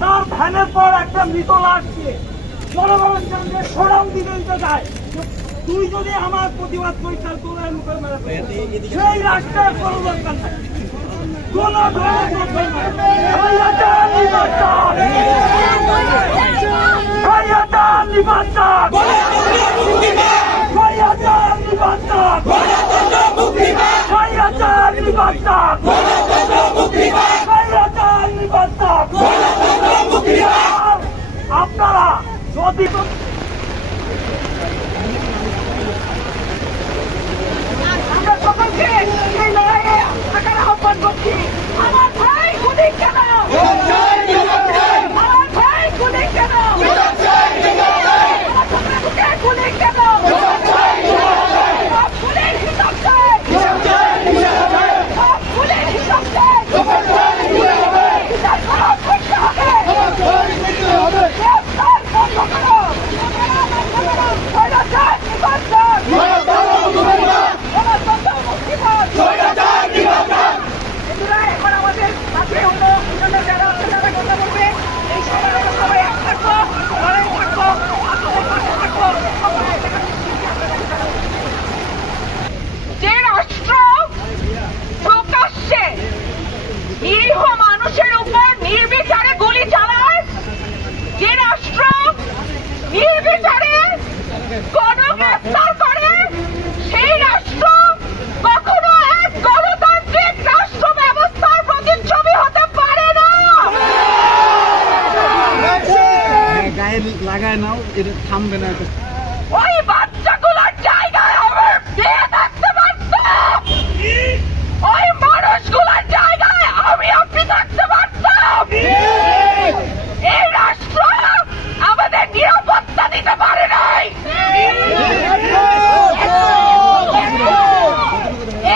তার ভ্যানের পর একটা মৃত লাশ দিয়ে জনগণের সামনে সরম দিতে দিতে যায়। তুই যদি আমার প্রতিবাদ করিস তাহলে তোর মুখে মেরে সেই রাষ্ট্রের কোনো দরকার নাই, কোন আপনারা যদি আমরা সকলকে এই লড়াইয়ে থাকার আহ্বান করছি। আমার ভাই গুলি কেন, আমার ভাই গুলি কেন, গুলি কেন, গুলির হিসাব চাই, গুলির হিসাব চাই, যে রাষ্ট্র প্রকাশ্যে নিরীহ মানুষের উপর নির্বিচারে গুলি চালায়, যে রাষ্ট্র নির্বিচারে গণগ্রেফতার করে, সেই রাষ্ট্র কখনো এক গণতান্ত্রিক রাষ্ট্র ব্যবস্থার প্রতিচ্ছবি হতে পারে না। গায়ে লাগায় নাও, এটা থামবে না। ওই বাচ্চাগুলোর জায়গায় আমি দিয়ে থাকতে পারতাম, ওই মানুষগুলোর জায়গায় আমি আপনি থাকতে পারতাম। এই রাষ্ট্র আমাদের নিরাপত্তা দিতে পারে নাই।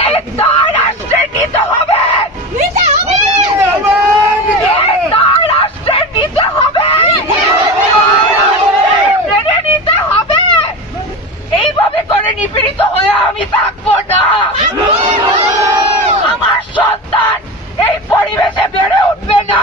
এই দায় রাষ্ট্রের নিতে হবে, এই দায় রাষ্ট্রের নিতে হবে, মেনে নিতে হবে। এইভাবে করে নিপীড়িত হয়ে আমি থাকবো না। আমার সন্তান এই পরিবেশে বেড়ে উঠবে না।